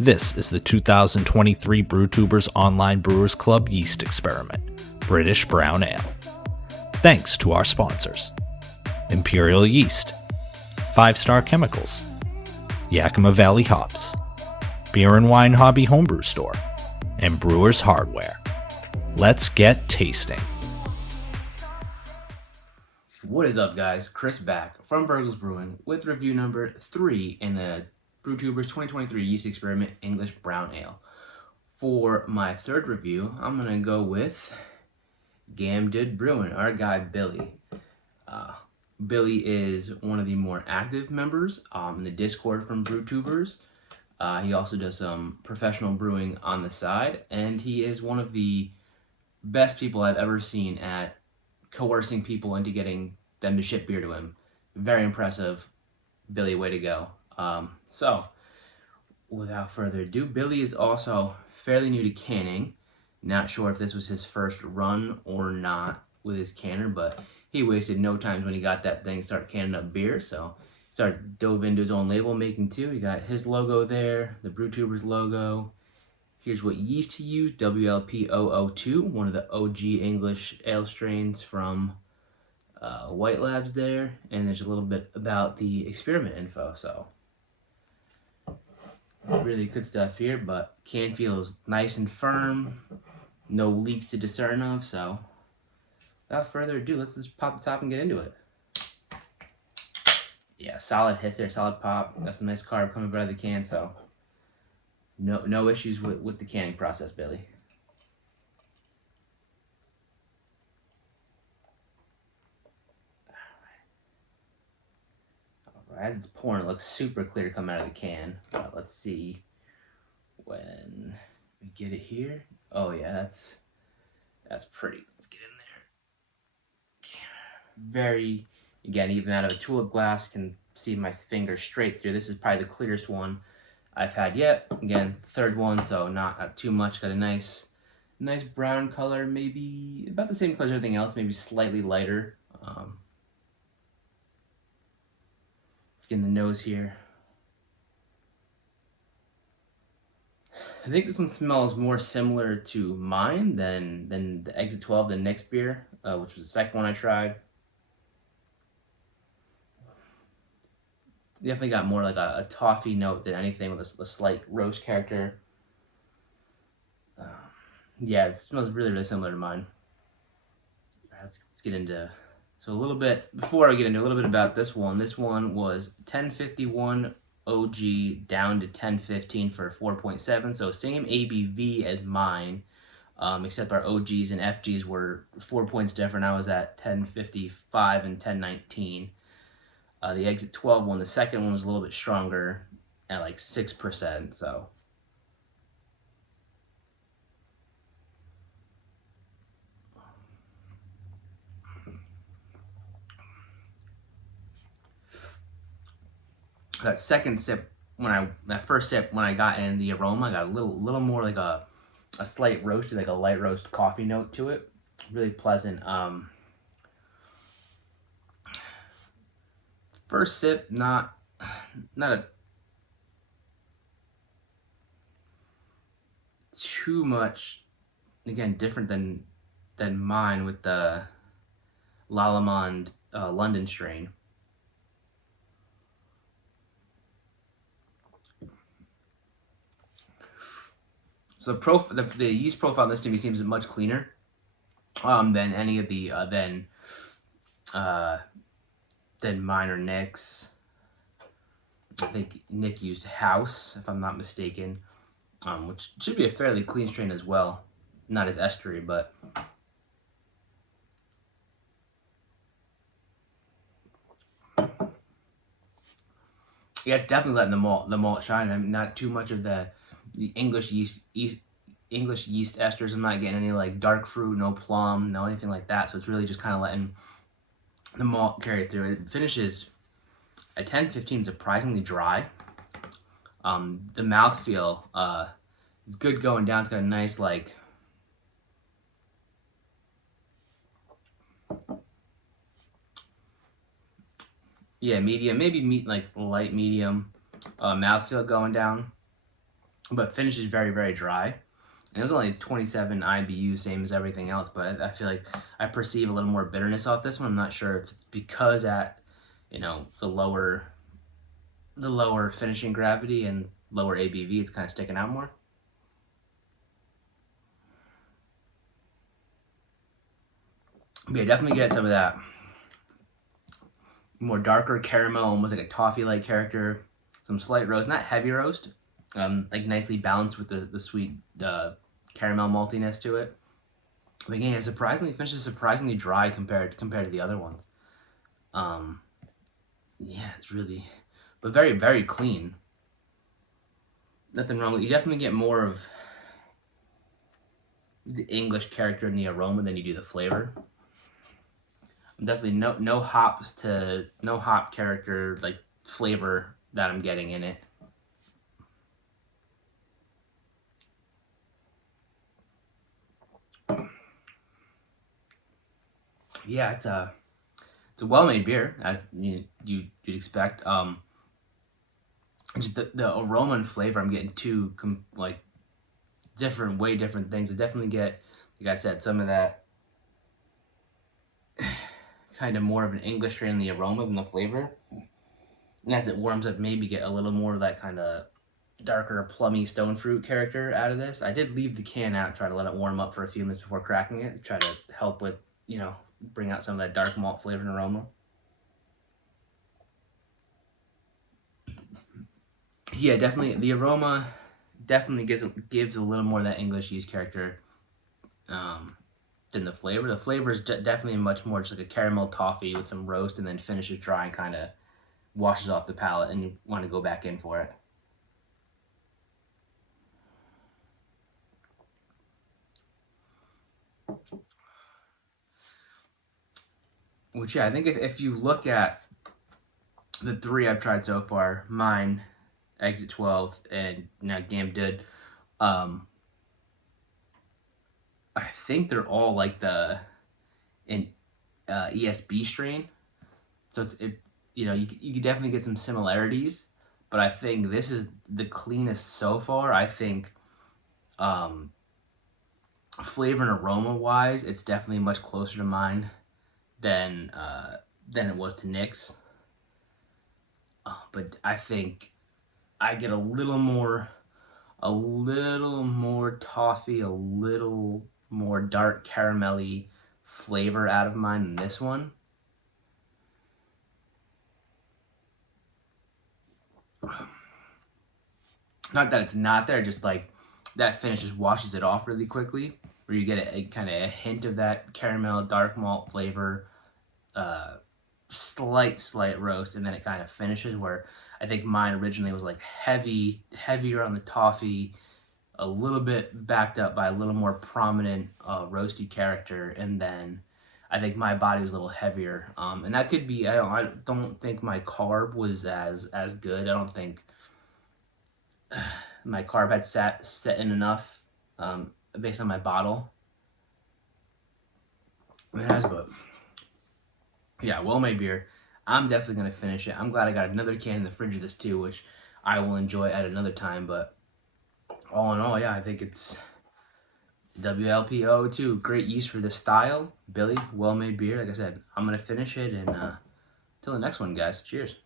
This is the 2023 Brewtubers Online Brewers Club Yeast Experiment, British Brown Ale. Thanks to our sponsors: Imperial Yeast, 5 Star Chemicals, Yakima Valley Hops, Beer and Wine Hobby Homebrew Store, and Brewers Hardware. Let's get tasting. What is up, guys? Chris back from Burgles Brewing with review number 3 in the Brewtubers 2023 Yeast Experiment English Brown Ale. For my third review, I'm going to go with Gamn Dood Brewing, our guy Billy. Billy is one of the more active members in the Discord from Brewtubers. He also does some professional brewing on the side, and he is one of the best people I've ever seen at coercing people into getting them to ship beer to him. Very impressive. Billy, way to go. So, without further ado, Billy is also fairly new to canning. Not sure if this was his first run or not with his canner, but he wasted no time when he got that thing, started canning up beer. So, dove into his own label making too. He got his logo there, the Brewtubers logo. Here's what yeast he used: WLP002, one of the OG English ale strains from White Labs there. And there's a little bit about the experiment info. So, really good stuff here, but can feels nice and firm, no leaks to discern of. So without further ado, let's just pop the top and get into it. Yeah, solid hits there, solid pop. Got some nice carb coming out of the can, so no issues with the canning process, Billy. As it's pouring, it looks super clear coming out of the can. Let's see when we get it here. Oh yeah, that's pretty. Let's get in there. Very, again, even out of a tulip glass, can see my finger straight through. This is probably the clearest one I've had yet. Again, third one, so not too much. Got a nice brown color, maybe about the same color as everything else, maybe slightly lighter. In the nose here. I think this one smells more similar to mine than the Exit 12, the next beer, which was the second one I tried. Definitely got more like a toffee note than anything, with a slight roast character. Yeah, it smells really similar to mine. Let's get into. So a little bit, before I get into a little bit about this one was 1051 OG down to 1015 for 4.7, so same ABV as mine, except our OGs and FGs were 4 points different. I was at 1055 and 1019. The Exit 12 one, the second one, was a little bit stronger at like 6%, so. That second sip, that first sip, when I got in the aroma, I got a little more like a slight roasted, like a light roast coffee note to it. Really pleasant. First sip, not a too much. Again, different than mine with the Lallemand London strain. So the yeast profile on this to me seems much cleaner than any of the than mine or Nick's. I think Nick used House, if I'm not mistaken, which should be a fairly clean strain as well. Not as estery, but yeah, it's definitely letting the malt shine. I'm not too much of the English yeast esters. I'm not getting any like dark fruit, no plum, no anything like that. So it's really just kind of letting the malt carry through. It finishes at 10:15 surprisingly dry. The mouthfeel is good going down. It's got a nice like medium, maybe like light medium mouthfeel going down. but finishes very, very dry. And it was only 27 IBU, same as everything else, but I feel like I perceive a little more bitterness off this one. I'm not sure if it's because at, you know, the lower finishing gravity and lower ABV, it's kind of sticking out more. But yeah, definitely get some of that more darker caramel, almost like a toffee-like character. Some slight roast, not heavy roast, like nicely balanced with the sweet caramel maltiness to it. But again, it finishes surprisingly dry compared to the other ones. Yeah, it's really, but very, very clean. Nothing wrong with it. You definitely get more of the English character in the aroma than you do the flavor. Definitely no hop character like flavor that I'm getting in it. Yeah, it's a well-made beer, as you'd expect. Just the aroma and flavor, I'm getting two way different things. I definitely get, like I said, some of that kind of more of an English strain in the aroma than the flavor. And as it warms up, maybe get a little more of that kind of darker, plummy stone fruit character out of this. I did leave the can out, try to let it warm up for a few minutes before cracking it, try to help with, bring out some of that dark malt flavor and aroma. Yeah, definitely, the aroma definitely gives a little more of that English yeast character than the flavor. The flavor is definitely much more just like a caramel toffee with some roast, and then finishes dry and kind of washes off the palate, and you want to go back in for it. Which, yeah, I think if you look at the three I've tried so far, mine, Exit 12, and now Gamn Dood, I think they're all like an ESB strain. So you could definitely get some similarities, but I think this is the cleanest so far. I think flavor and aroma wise, it's definitely much closer to mine than it was to Nick's. But I think I get a little more toffee, a little more dark caramelly flavor out of mine than this one. Not that it's not there, just like that finish just washes it off really quickly, where you get a kind of a hint of that caramel dark malt flavor, slight roast, and then it kind of finishes, where I think mine originally was like heavier on the toffee, a little bit backed up by a little more prominent roasty character, and then I think my body was a little heavier, and that could be, I don't think my carb was as good. I don't think my carb had set in enough based on my bottle. It has, but yeah, well-made beer. I'm definitely going to finish it. I'm glad I got another can in the fridge of this too, which I will enjoy at another time. But all in all, yeah, I think it's WLP02. Great yeast for this style. Billy, well-made beer. Like I said, I'm going to finish it. And till the next one, guys. Cheers.